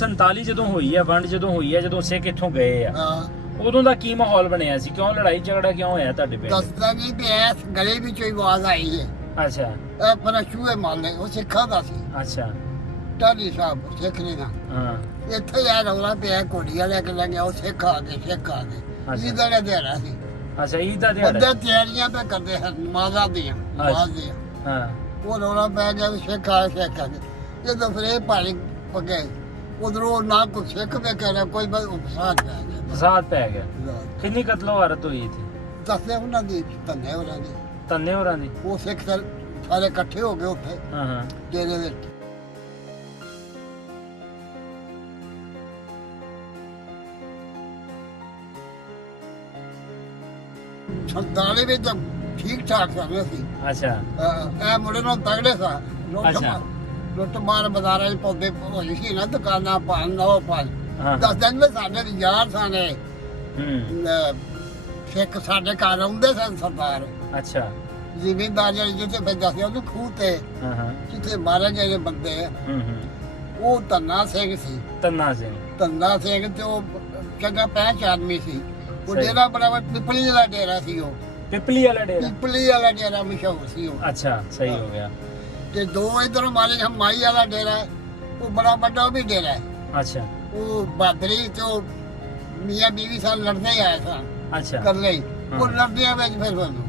47 ਜਦੋਂ ਹੋਈ ਆ ਵੰਡ, ਜਦੋਂ ਹੋਈ ਆ, ਜਦੋਂ ਸਿੱਖ ਇੱਥੋਂ ਗਏ ਆ, ਹਾਂ ਉਦੋਂ ਦਾ ਕੀ ਮਾਹੌਲ ਬਣਿਆ ਸੀ? ਕਿਉਂ ਲੜਾਈ ਝਗੜਾ ਕਿਉਂ ਹੋਇਆ ਤੁਹਾਡੇ ਪਿੰਡ? ਦੱਸਦਾ ਨਹੀਂ ਵੀ ਇਸ ਗਲੀ ਵਿੱਚੋਂ ਹੀ ਆਵਾਜ਼ ਆਈ ਹੈ। ਅੱਛਾ ਇਹ ਪਰ ਚੂਹੇ ਮਾਰਨੇ ਉਹ ਸਿੱਖਾਂ ਦਾ ਸੀ। ਅੱਛਾ ਟਾਲੀ ਸਾਹਿਬ ਸਿੱਖ ਨਹੀਂ ਦਾ ਹਾਂ ਇੱਥੇ ਯਾਰ ਰੌਲਾ ਪਿਆ ਕੋੜੀਆਂ ਲੈ ਕੇ ਲੰਘਿਆ ਉਹ ਸਿੱਖ ਆ ਗਏ ਅੱਛਾ। ਇਹਦਾ ਦਾ ਦਿਹਾੜਾ ਸੀ। ਅੱਛਾ ਈਦ ਦਾ ਦਿਹਾੜਾ। ਬੰਦੇ ਤਿਆਰੀਆਂ ਤਾਂ ਕਰਦੇ ਹਨ ਨਮਾਜ਼ਾਂ ਦੀਆਂ ਨਮਾਜ਼ ਦੀਆਂ। ਹਾਂ ਉਹ ਰੌਲਾ ਪੈ ਗਿਆ ਵੀ ਸਿੱਖ ਆ ਗਏ ਜਦੋਂ ਫਿਰ ਇਹ ਭਾਈ ਪੱਗੇ ਉਧਰੋਂ ਨਾ ਕੋਈ ਸਿੱਖ ਵੇਖਿਆ ਕੋਈ ਫਸਾਦ ਪੈ ਗਿਆ। ਫਸਾਦ ਪੈ ਗਿਆ। ਕਿੰਨੀ ਕਤਲੋ ਵਾਰਤ ਹੋਈ ਇੱਥੇ? ਦੱਸਦੇ ਉਹਨਾਂ ਦੀ ਧੰਨੇ ਹੋਰਾਂ ਦੀ ਤੰਨੇ ਹੋਰਾਂ ਦੀ। ਉਹ ਸਿੱਖ ਸਾਰੇ ਇਕੱਠੇ ਹੋ ਗਏ ਉੱਥੇ ਹਾਂ ਹਾਂ ਡੇਰੇ ਵਿੱਚ। ਸੰਤਾਲੀ ਵਿੱਚ ਠੀਕ ਠਾਕ ਸਨ ਅਸੀਂ। ਅੱਛਾ ਇਹ ਮੁੰਡੇ ਨੂੰ ਤਗੜੇ ਸਾ ਅੱਛਾ। ਲੁੱਟ ਮਾਰ ਬਾਜ਼ਾਰਾਂ 'ਚ ਪੌਦੇ ਹੋਈ ਸੀ ਨਾ ਦੁਕਾਨਾਂ ਪਾਣ ਨਾ ਪਾਣ। ਹਾਂ ਦੱਸ ਦਿਨ ਵਿੱਚ ਸਾਡੇ ਯਾਰ ਸਾਨੇ ਹੂੰ ਸਿੱਖ ਸਾਡੇ ਘਰ ਆਉਂਦੇ ਸਨ ਸਰਦਾਰ। ਅੱਛਾ ਜ਼ਿਮੀਂਦਾਰ ਜਿਹੜੇ ਜਿੱਥੇ ਪੈਂਦਾ ਸੀ ਉਹਨੂੰ ਖੂਹ ਤੇ ਹਾਂ ਹਾਂ ਜਿੱਥੇ ਮਾਰੇ ਗਏ ਬੰਦੇ ਹੂੰ ਉਹ ਧੰਨਾ ਸਿੰਘ ਸੀ। ਤੰਨਾ ਸਿੰਘ। ਧੰਨਾ ਸਿੰਘ ਤੇ ਉਹ ਚੰਗਾ ਪਹਿਚ ਆਦਮੀ ਸੀ। ਉਹ ਸਹੀ। ਡੇਰਾ ਬੜਾ ਪਿਪਲੀ ਵਾਲਾ ਡੇਰਾ ਸੀ। ਉਹ ਪਿਪਲੀ ਵਾਲਾ ਡੇਰਾ। ਪਿਪਲੀ ਵਾਲਾ ਡੇਰਾ ਮਸ਼ਹੂਰ ਸੀ ਉਹ। ਅੱਛਾ ਸਹੀ ਹੋ ਗਿਆ। ਤੇ ਦੋ ਇਧਰੋਂ ਮਾਰੇ ਮਾਈ ਵਾਲਾ ਡੇਰਾ ਹੈ, ਉਹ ਬੜਾ ਵੱਡਾ ਉਹ ਵੀ ਡੇਰਾ ਹੈ। ਅੱਛਾ ਉਹ ਬਾਦਰੀ ਤੇ ਉਹ ਮੀਆਂ ਬੀਵੀ ਸਾਲ ਲੜਦੇ ਹੀ ਆਏ ਸਨ ਅੱਛਾ ਕਰ ਲਈ। ਉਹ ਹਾਂ। ਲੜਦਿਆਂ ਵਿੱਚ ਫਿਰ ਬੋਲੋ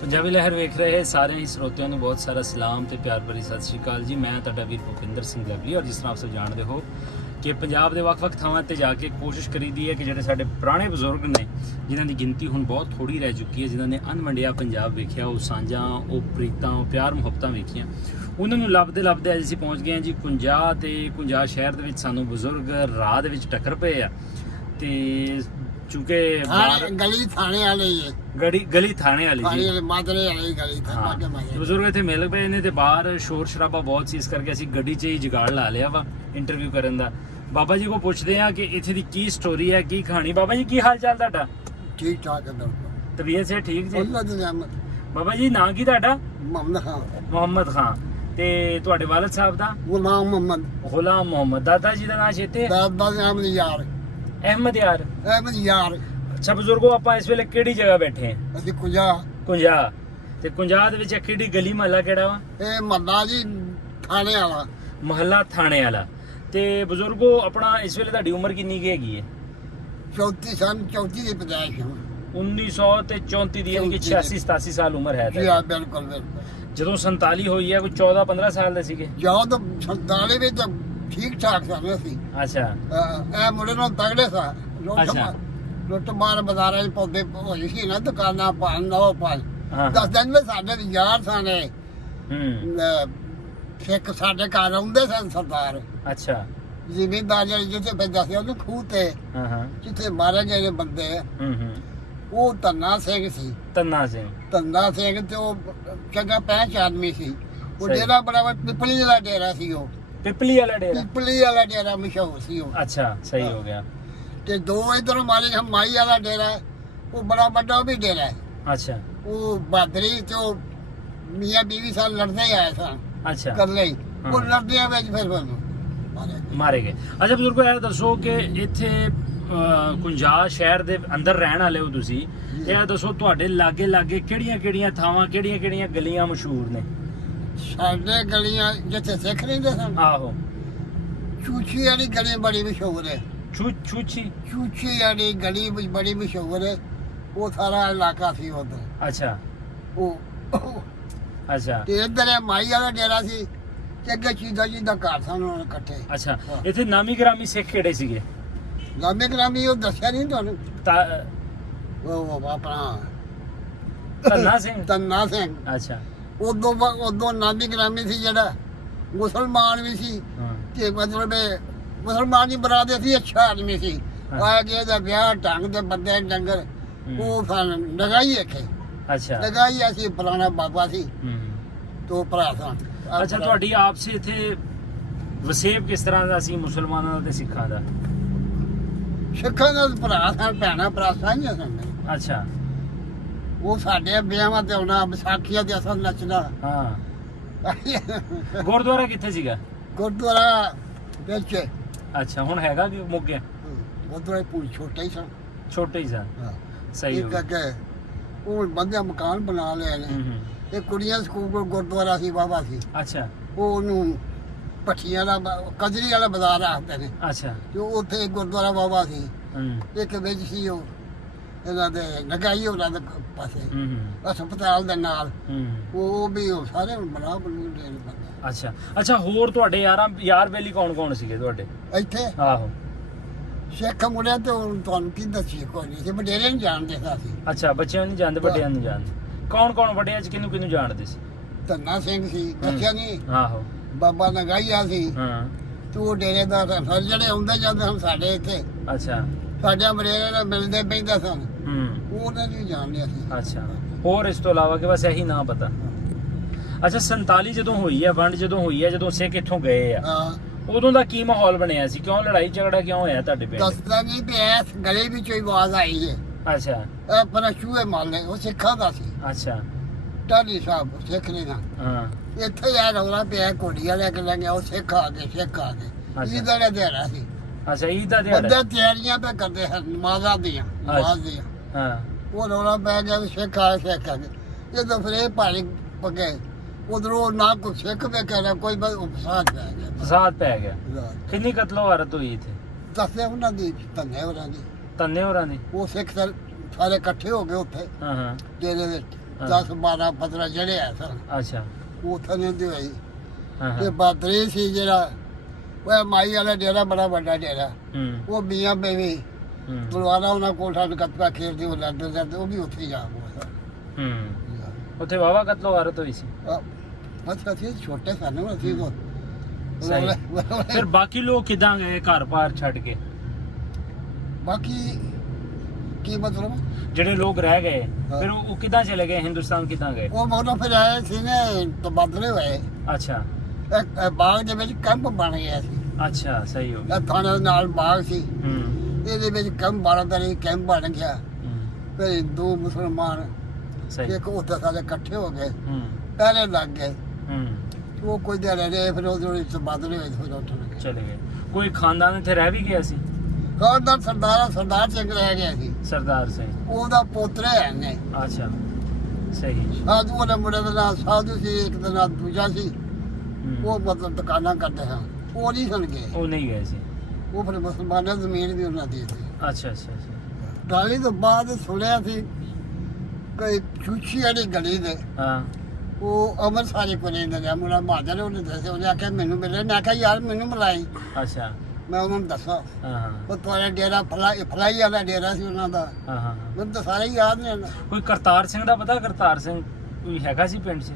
ਪੰਜਾਬੀ ਲਹਿਰ ਵੇਖ ਰਹੇ ਸਾਰੇ ਹੀ ਸਰੋਤਿਆਂ ਨੂੰ ਬਹੁਤ ਸਾਰਾ ਸਲਾਮ ਤੇ ਪਿਆਰ ਭਰੀ ਸਤਿ ਸ਼੍ਰੀ ਅਕਾਲ ਜੀ। ਮੈਂ ਤੁਹਾਡਾ ਵੀਰ ਭੁਪਿੰਦਰ ਸਿੰਘ ਲਵਲੀ। ਔਰ ਜਿਸ ਤਰ੍ਹਾਂ ਆਪ ਸਭ ਜਾਣਦੇ ਹੋ ਕਿ ਪੰਜਾਬ ਦੇ ਵੱਖ-ਵੱਖ ਥਾਵਾਂ ਤੇ ਜਾ ਕੇ ਕੋਸ਼ਿਸ਼ ਕਰੀਦੀ ਹੈ ਕਿ ਜਿਹੜੇ ਸਾਡੇ ਪੁਰਾਣੇ ਬਜ਼ੁਰਗ ਨੇ, ਜਿਨ੍ਹਾਂ ਦੀ ਗਿਣਤੀ ਹੁਣ ਬਹੁਤ ਥੋੜੀ ਰਹਿ ਚੁੱਕੀ ਹੈ, ਜਿਨ੍ਹਾਂ ਨੇ ਅਣਵੰਡਿਆ ਪੰਜਾਬ ਵੇਖਿਆ, ਉਹ ਸਾਂਝਾਂ, ਉਹ ਪ੍ਰੀਤਾਂ, ਉਹ ਪਿਆਰ ਮੁਹੱਬਤਾਂ ਵੇਖੀਆਂ, ਉਹਨਾਂ ਨੂੰ ਲੱਭਦੇ ਅੱਜ ਅਸੀਂ ਪਹੁੰਚ ਗਏ ਹਾਂ ਜੀ ਕੁੰਜਾ। ਤੇ ਕੁੰਜਾ ਸ਼ਹਿਰ ਦੇ ਵਿੱਚ ਸਾਨੂੰ ਬਜ਼ੁਰਗ ਰਾਹ ਦੇ ਵਿੱਚ ਟੱਕਰ ਪਏ ਆ। ਤੇ ਚੂੰਕਿ ਗਲੀ ਥਾਣੇ ਵਾਲੇ ਹੀ ਹੈ। ਗਲੀ ਥਾਣੇ ਵਾਲੀ ਥਾਣੇ ਜੀ। ਵਾਲੇ ਮਾਦਰੇ ਵਾਲੀ ਗਲੀ ਹਾਂ ਥਾਣੇ ਬਜ਼ੁਰਗ ਇੱਥੇ ਮਿਲ ਪਏ ਨੇ ਤੇ ਬਾਹਰ ਸ਼ੋਰ ਸ਼ਰਾਬਾ ਬਹੁਤ ਸੀ, ਇਸ ਕਰਕੇ ਅਸੀਂ ਗੱਡੀ 'ਚ ਹੀ ਜੁਗਾੜ ਲਾ ਲਿਆ ਵਾ ਇੰਟਰਵਿਊ ਕਰਨ ਦਾ। ਬਾਬਾ ਜੀ ਕੋ ਪੁੱਛਦੇ ਆ ਕਿ ਇੱਥੇ ਦੀ ਕੀ ਸਟੋਰੀ ਹੈ, ਕੀ ਕਹਾਣੀ। ਬਾਬਾ ਜੀ ਕੀ ਹਾਲ ਚਾਲ ਤੁਹਾਡਾ? ਠੀਕ ਠਾਕ ਹੈ ਬਿਲਕੁਲ। ਤਬੀਅਤ ਸੇ ਠੀਕ ਜੀ? ਉਹਨਾਂ ਦੀ ਨਿਆਮਤ। ਬਾਬਾ ਜੀ ਨਾਂ ਕੀ ਤੁਹਾਡਾ? ਮੁਹੰਮਦ ਖਾਨ। ਮੁਹੰਮਦ ਖਾਨ। ਤੇ ਤੁਹਾਡੇ ਵਾਲਦ ਸਾਹਿਬ ਦਾ? ਗੁਲਾਮ ਮੁਹੰਮਦ। ਗੁਲਾਮ ਮੁਹੰਮਦ। ਦਾਦਾ ਜੀ ਦਾ ਨਾਂ ਛੇਤੇ? ਦਾਦਾ ਦਾ ਨਾਮ ਯਾਰ ਅਹਿਮਦ ਯਾਰ। ਅਹਿਮਦ ਯਾਰ। ਅੱਛਾ ਬਜ਼ੁਰਗੋ, ਆਪਾਂ ਇਸ ਵੇਲੇ ਕਿਹੜੀ ਜਗ੍ਹਾ ਬੈਠੇ ਹਾਂ? ਅਸੀਂ ਕੁੰਜਾ। ਕੁੰਜਾ। ਤੇ ਕੁੰਜਾ ਦੇ ਵਿੱਚ ਕਿਹੜੀ ਗਲੀ ਮਹੱਲਾ ਕਿਹੜਾ ਵਾ? ਇਹ ਮਹੱਲਾ ਜੀ ਥਾਣੇ ਵਾਲਾ। ਮਹੱਲਾ ਥਾਣੇ ਵਾਲਾ। ਤੇ ਬਜ਼ੁਰਗੋ, ਆਪਣਾ ਇਸ ਵੇਲੇ ਤੁਹਾਡੀ ਉਮਰ ਕਿੰਨੀ ਕੀ ਹੈਗੀ ਹੈ? 34 ਸਨ। 34 ਦੀ ਪੈਦਾਇਸ਼ ਹੈ। 1934 ਦੀ, ਯਾਨੀ ਕਿ 86-87 ਸਾਲ ਉਮਰ ਹੈ ਜੀ ਹਾਂ ਬਿਲਕੁਲ ਬਿਲਕੁਲ। ਜਦੋਂ 47 ਹੋਈ ਹੈ, ਕੋਈ 14-15 ਸਾਲ ਦੇ ਸੀਗੇ? ਜਦੋਂ 47 ਵਿੱਚ ਠੀਕ ਠਾਕ ਸਨ ਅਸੀਂ। ਅੱਛਾ ਇਹ ਮੁੰਡੇ ਨੂੰ ਤਗੜੇ ਸਾ ਅੱਛਾ। ਲੁੱਟ ਮਾਰ ਬਾਜ਼ਾਰਾਂ 'ਚ ਪੌਦੇ ਹੋਈ ਸੀ ਨਾ ਦੁਕਾਨਾਂ ਪਾਣ ਨਾ ਪਾਣ। ਹਾਂ ਦੱਸ ਦਿਨ ਵਿੱਚ ਸਾਡੇ ਯਾਰ ਸਾਨੇ ਹੂੰ ਸਿੱਖ ਸਾਡੇ ਘਰ ਆਉਂਦੇ ਸਨ ਸਰਦਾਰ। ਅੱਛਾ ਜ਼ਿਮੀਂਦਾਰ ਜਿਹੜੇ ਜਿੱਥੇ ਪੈਂਦਾ ਸੀ ਉਹਨੂੰ ਖੂਹ ਤੇ ਹਾਂ ਹਾਂ ਜਿੱਥੇ ਮਾਰੇ ਗਏ ਬੰਦੇ ਹੂੰ ਉਹ ਧੰਨਾ ਸਿੰਘ ਸੀ। ਤੰਨਾ ਸਿੰਘ। ਧੰਨਾ ਸਿੰਘ ਤੇ ਉਹ ਚੰਗਾ ਪਹਿਚ ਆਦਮੀ ਸੀ। ਉਹ ਸਹੀ। ਡੇਰਾ ਬੜਾ ਪਿਪਲੀ ਵਾਲਾ ਡੇਰਾ ਸੀ। ਉਹ ਪਿਪਲੀ ਵਾਲਾ ਡੇਰਾ। ਪਿਪਲੀ ਵਾਲਾ ਡੇਰਾ ਮਸ਼ਹੂਰ ਸੀ ਉਹ। ਅੱਛਾ ਸਹੀ ਹੋ ਗਿਆ। ਤੇ ਦੋ ਇਧਰੋਂ ਮਾਰੇ ਮਾਈ ਵਾਲਾ ਡੇਰਾ ਹੈ, ਉਹ ਬੜਾ ਵੱਡਾ ਉਹ ਵੀ ਡੇਰਾ ਹੈ। ਅੱਛਾ ਉਹ ਬਾਦਰੀ ਤੇ ਉਹ ਮੀਆਂ ਬੀਵੀ ਸਾਲ ਲੜਦੇ ਹੀ ਆਏ ਸਨ ਅੱਛਾ ਕਰ ਲਈ। ਉਹ ਹਾਂ। ਲੜਦਿਆਂ ਵਿੱਚ ਫਿਰ ਬੋਲੋ ਮਾਰੇ ਗਏ। ਅੱਛਾ ਬਜ਼ੁਰਗੋ, ਇਹ ਦੱਸੋ ਕਿ ਇੱਥੇ ਕੁੰਜਾ ਸ਼ਹਿਰ ਦੇ ਅੰਦਰ ਰਹਿਣ ਵਾਲੇ ਹੋ ਤੁਸੀਂ, ਇਹ ਦੱਸੋ ਤੁਹਾਡੇ ਲਾਗੇ ਕਿਹੜੀਆਂ ਥਾਵਾਂ, ਕਿਹੜੀਆਂ ਗਲੀਆਂ ਮਸ਼ਹੂਰ ਨੇ? ਸਾਡੇ ਗਲੀਆਂ ਜਿੱਥੇ ਸਿੱਖ ਰਹਿੰਦੇ ਸਨ, ਆਹੋ। ਚੂਚੀ ਵਾਲੀ ਗਲੀ ਬੜੀ ਮਸ਼ਹੂਰ ਹੈ। ਛੂਛੀ। ਚੂਚੀ ਵਾਲੀ ਗਲੀ ਬੜੀ ਮਸ਼ਹੂਰ ਹੈ। ਉਹ ਸਾਰਾ ਇਲਾਕਾ ਸੀ ਉਧਰ। ਅੱਛਾ ਉਹ ਅੱਛਾ ਤੇ ਇੱਧਰ ਇਹ ਮਾਈ ਵਾਲਾ ਡੇਰਾ ਸੀ ਤੇ ਅੱਗੇ ਚੀਦਾ ਜੀ ਦਾ ਘਰ ਸਨ ਉਹਨਾਂ ਇਕੱਠੇ। ਅੱਛਾ। ਇੱਥੇ ਨਾਮੀ ਗ੍ਰਾਮੀ ਸਿੱਖ ਕਿਹੜੇ ਸੀਗੇ? ਗਾਮੇ ਗ੍ਰਾਮੀ ਉਹ ਦੱਸਿਆ ਨਹੀਂ ਤੁਹਾਨੂੰ? ਤਾ- ਉਹ ਆਪਣਾ ਧੰਨਾ ਸਿੰਘ। ਧੰਨਾ ਸਿੰਘ। ਅੱਛਾ ਉਦੋਂ ਨਾਮੀ ਗ੍ਰਾਮੀ ਸੀ ਜਿਹੜਾ ਮੁਸਲਮਾਨ ਵੀ ਸੀ ਹਾਂ ਤੇ ਮਤਲਬ ਮੁਸਲਮਾਨੀ ਬਰਾਦਰੀ ਸੀ। ਅੱਛਾ ਆਦਮੀ ਸੀ। ਹਾਂ। ਆ ਗਿਆ ਦਾ ਵਿਆਹ ਢੰਗ ਦੇ ਬੰਦੇ ਡੰਗਰ ਉਹ ਸਨ ਲਗਾਈ ਇੱਥੇ ਅੱਛਾ ਲਗਾਈ। ਅਸੀਂ ਪੁਰਾਣਾ ਬਾਬਾ ਸੀ ਹੂੰ। ਤੋਂ ਭਰਾ ਸਨ। ਅੱਛਾ, ਤੁਹਾਡੀ ਆਪਸੇ ਇੱਥੇ ਵਸੇਬ ਕਿਸ ਤਰ੍ਹਾਂ ਦਾ ਸੀ, ਮੁਸਲਮਾਨਾਂ ਦਾ ਤੇ ਸਿੱਖਾਂ ਦਾ? ਸਿੱਖਾਂ ਦਾ ਭਰਾ ਸਨ, ਭੈਣਾਂ ਭਰਾ ਸਾਂਝੇ ਸਨ। ਅੱਛਾ ਉਹ ਸਾਡੇ ਵਿਆਹਾਂ ਤੇ ਆਉਣਾ, ਵਿਸਾਖੀਆਂ ਦੇ ਅਸਲ ਨੱਚਣਾ। ਹਾਂ ਗੁਰਦੁਆਰਾ ਕਿੱਥੇ ਸੀਗਾ? ਗੁਰਦੁਆਰਾ ਵਿੱਚ ਅੱਛਾ ਹੁਣ ਹੈਗਾ ਕਿ ਮੁੱਕ ਗਿਆ? ਗੁਰਦੁਆਰੇ ਪੂਰੀ ਛੋਟਾ ਹੀ ਸਨ। ਛੋਟੇ ਹੀ ਸਨ। ਸਹੀ ਹੋ ਇੱਕ ਗਿਆ। ਅੱਗੇ ਉਹ ਬੰਦੇ ਮਕਾਨ ਬਣਾ ਲਏ ਨੇ। ਹੂੰ। ਇਹ ਕੁੜੀਆਂ ਸਕੂਲ ਕੋਲ ਗੁਰਦੁਆਰਾ ਸੀ, ਬਾਬਾ ਸੀ। ਅੱਛਾ ਉਹ ਉਹਨੂੰ ਭੱਠੀਆਂ ਦਾ ਕਜਰੀ ਵਾਲਾ ਬਾਜ਼ਾਰ ਆਖਦੇ ਨੇ। ਅੱਛਾ ਤੇ ਉੱਥੇ ਇੱਕ ਗੁਰਦੁਆਰਾ ਬਾਬਾ ਸੀ, ਹੂੰ ਇੱਕ ਵਿੱਚ ਸੀ ਉਹ ਇਹਨਾਂ ਦੇ ਨਗਾਈ ਉਹਨਾਂ ਦੇ ਪਾਸੇ ਹੂੰ ਹਸਪਤਾਲ ਦੇ ਨਾਲ। ਹੂੰ ਉਹ ਵੀ ਉਹ ਸਾਰੇ ਬਣਾ ਬਣੀ ਦੇ ਬੰਦੇ ਅੱਛਾ ਅੱਛਾ ਹੋਰ ਤੁਹਾਡੇ ਯਾਰ ਬੇਲੀ ਕੌਣ ਕੌਣ ਸੀਗੇ ਤੁਹਾਡੇ? ਇੱਥੇ ਆਹੋ ਸਿੱਖ ਮੁੰਡੇ ਤੇ ਹੁਣ ਤੁਹਾਨੂੰ ਕੀ ਦੱਸੀਏ, ਕੋਈ ਨਹੀਂ ਸੀ, ਵਡੇਰੇ ਨੂੰ ਜਾਣਦੇ ਸਾਂ ਅਸੀਂ। ਅੱਛਾ ਬੱਚਿਆਂ ਨੂੰ ਨਹੀਂ ਜਾਣਦੇ, ਵੱਡਿਆਂ ਨੂੰ ਜਾਣਦੇ। ਕੌਣ ਕੌਣ ਵੱਡਿਆਂ ਚ ਕਿਹਨੂੰ ਕਿਹਨੂੰ ਜਾਣਦੇ ਸੀ? ਧੰਨਾ ਸਿੰਘ ਸੀ, ਦੱਸਿਆ ਨਹੀਂ। ਆਹੋ ਬਾਬਾ ਨਗਾਈਆ ਸੀ। ਹਾਂ ਤੇ ਉਹ ਡੇਰੇਦਾਰ ਸਨ। ਸਾਰੇ ਜਿਹੜੇ ਆਉਂਦੇ ਜਾਂਦੇ ਹਨ ਸਾਡੇ ਇੱਥੇ, ਅੱਛਾ ਸਾਡੇ ਮਰੇਰੇ ਨਾਲ ਮਿਲਦੇ ਬੈਠਦੇ ਸਨ। ਹੂੰ ਉਹਨਾਂ ਨੂੰ ਜਾਣਦੇ ਅਸੀਂ। ਅੱਛਾ ਹੋਰ ਇਸ ਤੋਂ ਇਲਾਵਾ ਕਿ ਬਸ ਇਹੀ ਨਾਂ ਪਤਾ? ਅੱਛਾ 47 ਜਦੋਂ ਹੋਈ ਹੈ ਵੰਡ, ਜਦੋਂ ਹੋਈ ਹੈ, ਜਦੋਂ ਸਿੱਖ ਇੱਥੋਂ ਗਏ ਆ, ਹਾਂ ਉਦੋਂ ਦਾ ਕੀ ਮਾਹੌਲ ਬਣਿਆ ਸੀ? ਕਿਉਂ ਲੜਾਈ ਝਗੜਾ ਕਿਉਂ ਹੋਇਆ ਤੁਹਾਡੇ ਪਿੰਡ? ਦੱਸਦਾ ਨਹੀਂ ਵੀ ਇਸ ਗਲੇ ਵਿੱਚੋਂ ਹੀ ਆਵਾਜ਼ ਆਈ ਹੈ। ਅੱਛਾ ਇਹ ਪਰ ਚੂਹੇ ਮਾਰਨੇ, ਉਹ ਸਿੱਖਾਂ ਦਾ ਸੀ। ਅੱਛਾ ਟਾਲੀ ਸਾਹਿਬ ਸਿੱਖ ਨੇ ਨਾ ਹਾਂ ਇੱਥੇ ਯਾਰ ਰੌਲਾ ਪਿਆ, ਘੋੜੀਆਂ ਲੈ ਕੇ ਲੰਘਿਆ, ਉਹ ਸਿੱਖ ਆ ਗਏ, ਸਿੱਖ ਆ ਗਏ। ਅੱਛਾ। ਇਹਦਾ ਦਾ ਦਿਹਾੜਾ ਸੀ। ਅੱਛਾ ਈਦ ਦਾ ਦਿਹਾੜਾ? ਬੰਦੇ ਤਿਆਰੀਆਂ ਪੇ ਕਰਦੇ ਹਨ ਨਮਾਜ਼ਾਂ ਦੀਆਂ, ਨਮਾਜ਼ ਦੀਆਂ। ਹਾਂ ਉਹ ਰੌਲਾ ਪੈ ਗਿਆ ਵੀ ਸਿੱਖ ਆ ਗਏ, ਸਿੱਖ ਆ ਗਏ। ਇਹ ਤਾਂ ਫਿਰ ਇਹ ਭਾਰੀ ਪੱਗੇ ਉਧਰੋਂ ਨਾ ਕੋਈ ਸਿੱਖ ਵੇ ਕਹਿਣਾ, ਕੋਈ ਬਸ ਫਸਾਦ ਪੈ ਗਿਆ। ਫਸਾਦ ਪੈ ਗਿਆ। ਕਿੰਨੀ ਕਤਲੋ ਵਾਰਤ ਹੋਈ ਇੱਥੇ? ਦੱਸਿਆ ਉਹਨਾਂ ਦੀ ਧੰਨੇ ਹੋਰਾਂ ਦੀ। ਤੰਨੇ ਹੋਰਾਂ ਦੀ? ਉਹ ਸਿੱਖ ਸਾਰੇ ਇਕੱਠੇ ਹੋ ਗਏ ਉੱਥੇ ਹਾਂ ਹਾਂ ਡੇਰੇ ਦੇ ਹਾਂ। 10 12 15 ਜਿਹੜੇ ਆ ਸਨ। ਅੱਛਾ ਉੱਥੇ ਨੇ ਦੀ ਹੋਈ। ਹਾਂ ਤੇ ਹਾਂ ਬਾਦਰੀ ਸੀ ਜਿਹੜਾ, ਉਹ ਮਾਈ ਵਾਲਾ ਡੇਰਾ ਬੜਾ ਵੱਡਾ ਡੇਰਾ। ਹੂੰ ਉਹ ਮੀਆਂ ਬੇਵੀ ਹੂੰ ਬੁਲਵਾਨਾ ਉਹਨਾਂ ਕੋਲ ਸਾਨੂੰ ਕੱਪੜਾ ਖੇਡਦੇ, ਉਹ ਲੜਦੇ ਜਾਂਦੇ, ਉਹ ਵੀ ਉੱਥੇ ਹੀ ਜਾ ਹੋਇਆ। ਹੂੰ ਉੱਥੇ ਵਾਵਾ ਕਤਲੋ ਵਾਰਤ ਹੋਈ ਸੀ। ਅੱਛਾ ਅਸੀਂ ਛੋਟੇ ਸਨ ਅਸੀਂ ਕੋ ਸਹੀ। ਫਿਰ ਬਾਕੀ ਲੋਕ ਕਿਦਾਂ ਗਏ ਘਰ ਬਾਹਰ ਛੱਡ ਕੇ? ਬਾਕੀ ਕੀ ਮਤਲਬ? ਜਿਹੜੇ ਲੋਕ ਰਹਿ ਗਏ ਹਾਂ। ਫਿਰ ਉਹ ਕਿਦਾਂ ਚਲੇ ਗਏ? ਹਿੰਦੁਸਤਾਨ ਕਿਦਾਂ ਗਏ? ਉਹ ਮਗਰੋਂ ਫਿਰ ਆਏ ਸੀ ਨੇ ਤਬਾਦਲੇ ਹੋਏ। ਅੱਛਾ ਇੱਕ ਬਾਗ ਦੇ ਵਿੱਚ ਕੈਂਪ ਬਣ ਗਿਆ ਸੀ। ਅੱਛਾ ਸਹੀ ਹੋ ਗਿਆ। ਇਹ ਥਾਣੇ ਦੇ ਨਾਲ ਬਾਗ ਸੀ, ਹੂੰ ਇਹਦੇ ਵਿੱਚ ਕੈਂਪ 12 ਤਾਰੀਖ ਕੈਂਪ ਬਣ ਗਿਆ। ਹੂੰ ਫਿਰ ਹਿੰਦੂ ਮੁਸਲਮਾਨ ਸਹੀ ਇੱਕ ਉੱਥੇ ਸਾਰੇ ਇਕੱਠੇ ਹੋ ਗਏ, ਹੂੰ ਪਹਿਰੇ ਲੱਗ ਗਏ। ਹੂੰ ਉਹ ਕੋਈ ਦਿਨ ਰਹੇ, ਫਿਰ ਉਹਦੇ ਤਬਾਦਲੇ ਹੋਏ, ਫਿਰ ਉੱਠ ਗਏ। ਚਲੇ ਗਏ। ਕੋਈ ਖਾਨਦਾਨ ਇੱਥੇ ਰਹਿ ਵੀ ਗਿਆ ਸੀ? ਖਾਨਦਾਨ ਸਰਦਾਰ ਸਿੰਘ ਰਹਿ ਗਿਆ ਸੀ। ਸਰਦਾਰ ਸਿੰਘ? ਉਹਦਾ ਪੋਤਰੇ ਹੈ ਨੇ। ਅੱਛਾ ਸਹੀ। ਸਾਧੂ ਵਾਲੇ ਮੁੰਡੇ ਦਾ ਨਾਮ ਸਾਧੂ ਸੀ, ਇੱਕ ਦਾ ਨਾਮ ਦੂਜਾ ਸੀ। ਹੂੰ। ਉਹ ਮਤਲਬ ਦੁਕਾਨਾਂ ਕਰਦੇ ਹਨ, ਉਹ ਨਹੀਂ ਸਨ ਗਏ। ਉਹ ਨਹੀਂ ਗਏ ਸੀ? ਉਹ ਫਿਰ ਮੁਸਲਮਾਨਾਂ ਦੀ ਜ਼ਮੀਨ ਵੀ ਉਹਨਾਂ ਦੀ ਸੀ। ਅੱਛਾ ਅੱਛਾ ਅੱਛਾ ਗਾਲੀ ਤੋਂ ਬਾਅਦ ਸੁਣਿਆ ਸੀ ਕੋਈ ਚੂਚੀ ਵਾਲੀ ਗਲੀ ਦੇ ਹਾਂ ਉਹ ਅੰਮ੍ਰਿਤਸਰੀ ਕੋਲੇ ਦਾ ਮੁੰਡਾ ਮਾਦਰ, ਉਹਨੇ ਦੱਸਿਆ, ਉਹਨੇ ਆਖਿਆ ਮੈਨੂੰ ਮਿਲੇ। ਮੈਂ ਆਖਿਆ ਯਾਰ ਮੈਨੂੰ ਮਿਲਾਈ। ਅੱਛਾ ਮੈਂ ਉਹਨਾਂ ਨੂੰ ਦੱਸਾਂ ਹਾਂ ਹਾਂ ਉਹ ਤੁਹਾਡਾ ਡੇਰਾ ਫਲਾਈ ਵਾਲਾ ਡੇਰਾ ਸੀ ਉਹਨਾਂ ਦਾ। ਹਾਂ ਹਾਂ ਮੈਨੂੰ ਤਾਂ ਸਾਰੇ ਯਾਦ ਨੇ। ਕੋਈ ਕਰਤਾਰ ਸਿੰਘ ਦਾ ਪਤਾ? ਕਰਤਾਰ ਸਿੰਘ ਕੋਈ ਹੈਗਾ ਸੀ ਪਿੰਡ 'ਚ?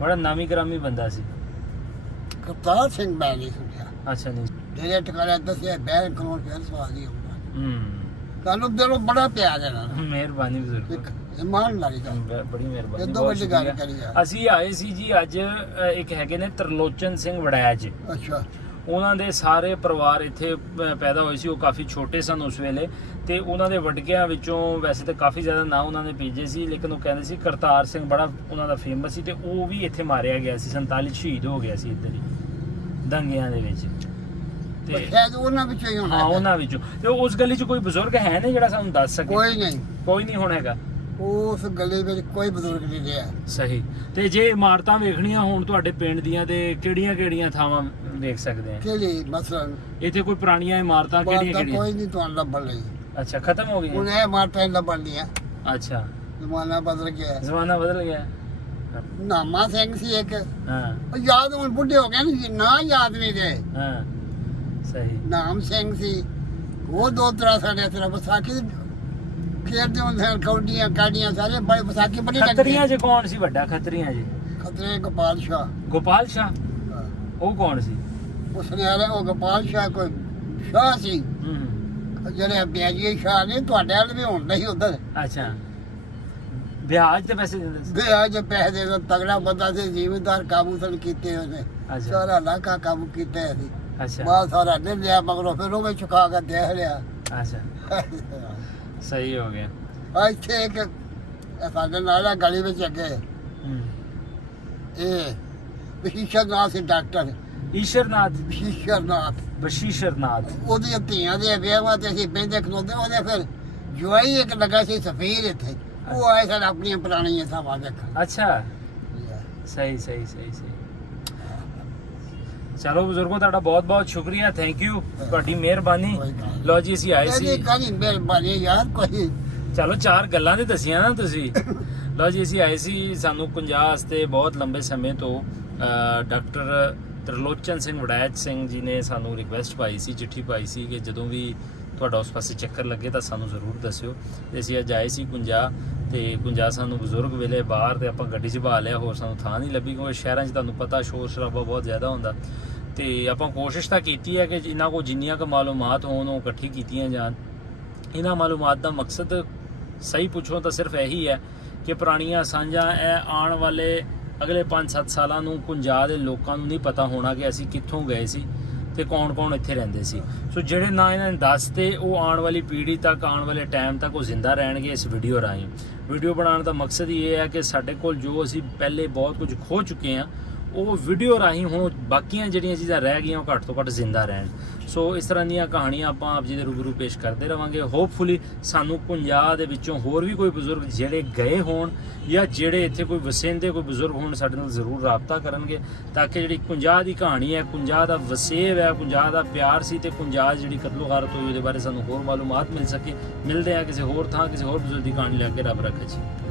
ਬੜਾ ਨਾਮੀ ਗ੍ਰਾਮੀ ਬੰਦਾ ਸੀ। ਕਰਤਾਰ ਸਿੰਘ ਮੈਂ ਨਹੀਂ ਸੁਣਿਆ। ਅੱਛਾ ਨਹੀਂ। ਡੇਰੇ ਟਿਕਾਣਾ ਦੱਸਿਆ ਬੈਨ ਕੋਲ ਫਿਰ ਸਵਾਲ ਹੀ ਹੁੰਦਾ। ਹੂੰ ਸਾਨੂੰ ਦਿਲੋਂ ਬੜਾ ਪਿਆਰ ਹੈ ਨਾਲ, ਮਿਹਰਬਾਨੀ ਬਜ਼ੁਰਗ, ਇੱਕ ਇਮਾਨਦਾਰੀ ਦਾ। ਬੜੀ ਮਿਹਰਬਾਨੀ, ਇਹ ਤੋਂ ਬਹੁਤ ਵੱਡੀ ਗੱਲ ਸ਼ੁਕਰੀਆ। ਕਰੀ ਆ। ਅਸੀਂ ਆਏ ਸੀ ਜੀ ਅੱਜ ਇੱਕ ਹੈਗੇ ਨੇ ਤਰਲੋਚਨ ਸਿੰਘ ਵੜੈਚ, ਅੱਛਾ ਉਹਨਾਂ ਦੇ ਸਾਰੇ ਪਰਿਵਾਰ ਇੱਥੇ ਪੈਦਾ ਹੋਏ ਸੀ। ਉਹ ਕਾਫੀ ਛੋਟੇ ਸਨ ਉਸ ਵੇਲੇ, ਤੇ ਉਹਨਾਂ ਦੇ ਵਡਕਿਆਂ ਵਿੱਚੋਂ ਵੈਸੇ ਤਾਂ ਕਾਫੀ ਜ਼ਿਆਦਾ ਨਾਂ ਉਹਨਾਂ ਨੇ ਭੇਜੇ ਸੀ, ਲੇਕਿਨ ਉਹ ਕਹਿੰਦੇ ਸੀ ਕਰਤਾਰ ਸਿੰਘ ਬੜਾ ਉਹਨਾਂ ਦਾ ਫੇਮਸ ਸੀ, ਤੇ ਉਹ ਵੀ ਇੱਥੇ ਮਾਰਿਆ ਗਿਆ ਸੀ। 47 ਸ਼ਹੀਦ ਹੋ ਗਿਆ ਸੀ ਇੱਧਰ ਹੀ ਦੰਗਿਆਂ ਦੇ ਵਿੱਚ। ਤੇ ਸ਼ਾਇਦ ਉਹਨਾਂ ਵਿੱਚੋਂ ਹੀ ਹੋਣਾ ਹਾਂ ਹੈ। ਉਹਨਾਂ ਵਿੱਚੋਂ। ਤੇ ਉਸ ਗਲੀ 'ਚ ਕੋਈ ਬਜ਼ੁਰਗ ਹੈ ਨੇ ਜਿਹੜਾ ਸਾਨੂੰ ਦੱਸ ਸਕੇ? ਕੋਈ ਨਹੀਂ, ਕੋਈ ਨਹੀਂ ਹੁਣ ਹੈਗਾ। ਉਸ ਗਲੀ ਵਿੱਚ ਕੋਈ ਬਜ਼ੁਰਗ ਨਹੀਂ ਰਿਹਾ। ਸਹੀ। ਤੇ ਜੇ ਇਮਾਰਤਾਂ ਵੇਖਣੀਆਂ ਹੋਣ ਤੁਹਾਡੇ ਪਿੰਡ ਦੀਆਂ, ਤੇ ਕਿਹੜੀਆਂ ਕਿਹੜੀਆਂ ਥਾਵਾਂ ਵੇਖ ਸਕਦੇ ਆ? ਕਿਹੜੀ ਮਸਲਨ ਇੱਥੇ ਕੋਈ ਪੁਰਾਣੀਆਂ ਇਮਾਰਤਾਂ ਕਿਹੜੀਆਂ ਬਾਤਾਂ ਕਿਹੜੀਆਂ? ਕੋਈ ਨਹੀਂ ਤੁਹਾਨੂੰ ਲੱਭਣ ਲਈ। ਅੱਛਾ ਖਤਮ ਹੋ ਹੁਣ ਗਈਆਂ? ਇਹ ਮਾਰਤਾਂ ਲੱਭਣ ਦੀਆਂ, ਅੱਛਾ ਜ਼ਮਾਨਾ ਬਦਲ ਗਿਆ। ਜ਼ਮਾਨਾ ਬਦਲ ਗਿਆ। ਨਾਮਾ ਸਿੰਘ ਸੀ ਇੱਕ, ਹਾਂ ਉਹ ਯਾਦ ਹੁਣ ਬੁੱਢੇ ਹੋ ਗਏ ਨੇ, ਨਾ ਯਾਦ ਨਹੀਂ ਰਹੇ। ਹਾਂ ਸਹੀ। ਨਾਮ ਸਿੰਘ ਸੀ। ਉਹ ਦੋ ਤਰ੍ਹਾਂ ਸਾਡੇ ਤਰ੍ਹਾਂ ਵਿਸਾਖੀ ਖੇਡਦੇ ਹੁੰਦੇ ਹਨ, ਕੌਡੀਆਂ ਕਾਡੀਆਂ ਸਾਰੇ ਬੜੇ ਵਿਸਾਖੀ ਬੜੀ ਖੱਤਰੀਆਂ 'ਚ ਕੌਣ ਸੀ ਵੱਡਾ? ਖੱਤਰੀਆਂ 'ਚ ਖਤਰੇ ਗੋਪਾਲ ਸ਼ਾਹ। ਗੋਪਾਲ ਸ਼ਾਹ? ਉਹ ਕੌਣ ਸੀ? ਉਸ ਨੇ ਆਲੇ ਉਹ ਗੋਪਾਲ ਸ਼ਾਹ ਕੋਈ ਸ਼ਾਹ ਸੀ, ਹੂੰ ਜਿਹੜੇ ਬਿਆਜੀ ਸ਼ਾਹ ਨੇ ਤੁਹਾਡੇ ਵਾਲੇ ਵੀ ਹੁੰਦਾ ਹੀ ਉਧਰ। ਅੱਛਾ ਵਿਆਜ ਤੇ ਪੈਸੇ ਦਿੰਦੇ ਸੀ? ਵਿਆਜ ਦੇ ਪੈਸੇ ਦੇ ਤਗੜਾ ਬੰਦਾ ਸੀ, ਜ਼ਿਮੀਂਦਾਰ ਕਾਬੂ ਸਨ ਕੀਤੇ ਉਹਨੇ, ਅੱਛਾ ਸਾਰਾ ਇਲਾਕਾ ਕਾਬੂ ਕੀਤਾ ਸੀ। ਅੱਛਾ ਬਾਅਦ ਸਾਰਾ ਦਿਨ ਲਿਆ, ਮਗਰੋਂ ਫਿਰ ਉਹ ਵੀ ਚੁਕਾ ਕੇ ਦੇਖ ਲਿਆ। ਅੱਛਾ ਸਹੀ ਹੋ ਗਿਆ। ਆ ਇੱਥੇ ਇੱਕ ਸਾਡੇ ਨਾਲ ਆ ਗਲੀ ਵਿੱਚ ਅੱਗੇ ਹੂੰ। ਇਹ ਵਿਸ਼ੀਸ਼ਰਨਾਥ ਸੀ ਡਾਕਟਰ ਈਸ਼ਰਨਾਥ ਵਿਸ਼ੀਸ਼ਰਨਾਥ ਬਸ਼ੀਸ਼ਰਨਾਥ। ਉਹਦੀਆਂ ਧੀਆਂ ਦੇ ਵਿਆਹਾਂ ਤੇ ਅਸੀਂ ਬਹਿੰਦੇ ਖਲੋਦੇ ਉਹਦੇ ਫਿਰ ਜਵਾਈ ਇੱਕ ਲੱਗਾ ਸੀ ਸਫੀਰ ਇੱਥੇ ਉਹ ਆਏ ਸਨ ਆਪਣੀਆਂ ਪੁਰਾਣੀਆਂ ਸਭਾ ਦੇਖਣ ਅੱਛਾ ਸਹੀ ਸਹੀ ਸਹੀ ਸਹੀ। ਚਲੋ ਬਜ਼ੁਰਗੋ ਤੁਹਾਡਾ ਬਹੁਤ ਬਹੁਤ ਸ਼ੁਕਰੀਆ, ਥੈਂਕ ਯੂ, ਤੁਹਾਡੀ ਮਿਹਰਬਾਨੀ। ਕੋਈ ਗੱਲ ਨਹੀਂ। ਲਓ ਜੀ ਅਸੀਂ ਆਏ ਇਹਦੀ ਸੀ, ਕਾਹਦੀ ਮਿਹਰਬਾਨੀ ਯਾਰ ਕੋਈ ਚਲੋ 4 ਗੱਲਾਂ ਤੇ ਦੱਸੀਆਂ ਨਾ ਤੁਸੀਂ। ਲਓ ਜੀ ਅਸੀਂ ਆਏ ਸੀ, ਸਾਨੂੰ 50 ਵਾਸਤੇ ਬਹੁਤ ਲੰਬੇ ਸਮੇਂ ਤੋਂ ਡਾਕਟਰ ਤ੍ਰਿਲੋਚਨ ਸਿੰਘ ਵੜੈਚ ਸਿੰਘ ਜੀ ਨੇ ਸਾਨੂੰ ਰਿਕਵੈਸਟ ਪਾਈ ਸੀ, ਚਿੱਠੀ ਪਾਈ ਸੀ ਕਿ ਜਦੋਂ ਵੀ ਤੁਹਾਡਾ ਉਸ ਪਾਸੇ ਚੱਕਰ ਲੱਗੇ ਤਾਂ ਸਾਨੂੰ ਜ਼ਰੂਰ ਦੱਸਿਓ। ਤੇ ਅਸੀਂ ਅੱਜ ਆਏ ਸੀ 50 ਤੇ 50 ਸਾਨੂੰ ਬਜ਼ੁਰਗ ਵੇਲੇ ਬਾਹਰ ਤੇ ਆਪਾਂ ਗੱਡੀ 'ਚ ਬਹਾ ਲਿਆ, ਹੋਰ ਸਾਨੂੰ ਥਾਂ ਨਹੀਂ ਲੱਭੀ ਕਿਉਂਕਿ ਸ਼ਹਿਰਾਂ 'ਚ ਤੁਹਾਨੂੰ ਪਤਾ ਸ਼ੋਰ ਸ਼ਰਾਬਾ ਬਹੁਤ ਜ਼ਿਆਦਾ ਹੁੰਦਾ। ਤੇ ਆਪਾਂ ਕੋਸ਼ਿਸ਼ ਤਾਂ ਕੀਤੀ ਹੈ ਕਿ ਇਹਨਾਂ ਕੋਲ ਜਿੰਨੀਆਂ ਕੁ ਮਾਲੂਮਾਤ ਹੋਣ ਉਹ ਇਕੱਠੀ ਕੀਤੀਆਂ ਜਾਣ। ਇਹਨਾਂ ਮਾਲੂਮਾਤ ਦਾ ਮਕਸਦ ਸਹੀ ਪੁੱਛੋ ਤਾਂ ਸਿਰਫ ਇਹੀ ਹੈ ਕਿ ਪੁਰਾਣੀਆਂ ਸਾਂਝਾਂ ਇਹ ਆਉਣ ਵਾਲੇ ਅਗਲੇ 5-7 ਸਾਲਾਂ ਨੂੰ 50 ਦੇ ਲੋਕਾਂ ਨੂੰ ਨਹੀਂ ਪਤਾ ਹੋਣਾ ਕਿ ਅਸੀਂ ਕਿੱਥੋਂ ਗਏ ਸੀ ਤੇ ਕੌਣ-ਕੌਣ ਇੱਥੇ ਰਹਿੰਦੇ ਸੀ। ਸੋ ਜਿਹੜੇ ਨਾ ਇਹਨਾਂ ਨੇ ਦੱਸਤੇ ਉਹ ਆਉਣ ਵਾਲੀ ਪੀੜ੍ਹੀ ਤੱਕ, ਆਉਣ ਵਾਲੇ ਟਾਈਮ ਤੱਕ ਉਹ ਜ਼ਿੰਦਾ ਰਹਿਣਗੇ ਇਸ ਵੀਡੀਓ ਰਾਹੀਂ। ਵੀਡੀਓ ਬਣਾਉਣ ਦਾ ਮਕਸਦ ਹੀ ਇਹ ਹੈ ਕਿ ਸਾਡੇ ਕੋਲ ਜੋ ਅਸੀਂ ਪਹਿਲੇ ਬਹੁਤ ਕੁਝ ਖੋ ਚੁੱਕੇ ਹਾਂ ਉਹ ਵੀਡੀਓ ਰਾਹੀਂ ਹੁਣ ਬਾਕੀਆਂ ਜਿਹੜੀਆਂ ਚੀਜ਼ਾਂ ਰਹਿ ਗਈਆਂ ਉਹ ਘੱਟ ਤੋਂ ਘੱਟ ਜ਼ਿੰਦਾ ਰਹਿਣ। ਸੋ ਇਸ ਤਰ੍ਹਾਂ ਦੀਆਂ ਕਹਾਣੀਆਂ ਆਪਾਂ ਆਪ ਜੀ ਦੇ ਰੂਬਰੂ ਪੇਸ਼ ਕਰਦੇ ਰਵਾਂਗੇ। ਹੋਪਫੁਲੀ ਸਾਨੂੰ 50 ਦੇ ਵਿੱਚੋਂ ਹੋਰ ਵੀ ਕੋਈ ਬਜ਼ੁਰਗ ਜਿਹੜੇ ਗਏ ਹੋਣ ਜਾਂ ਜਿਹੜੇ ਇੱਥੇ ਕੋਈ ਵਸਿੰਦੇ ਕੋਈ ਬਜ਼ੁਰਗ ਹੋਣ ਸਾਡੇ ਨਾਲ ਜ਼ਰੂਰ ਰਾਬਤਾ ਕਰਨਗੇ ਤਾਂ ਕਿ ਜਿਹੜੀ 50 ਦੀ ਕਹਾਣੀ ਹੈ, 50 ਦਾ ਵਸੇਵ ਹੈ, 50 ਦਾ ਪਿਆਰ ਸੀ ਤੇ 50 ਜਿਹੜੀ ਕਤਲੋ ਗਾਰਤ ਹੋਈ ਉਹਦੇ ਬਾਰੇ ਸਾਨੂੰ ਹੋਰ ਮਾਲੂਮਾਤ ਮਿਲ ਸਕੇ। ਮਿਲਦੇ ਆ ਕਿਸੇ ਹੋਰ ਥਾਂ ਕਿਸੇ ਹੋਰ ਬਜ਼ੁਰਗ ਦੀ ਕਹਾਣੀ ਲੈ ਕੇ। ਰੱਬ ਰੱਖੇ ਜੀ।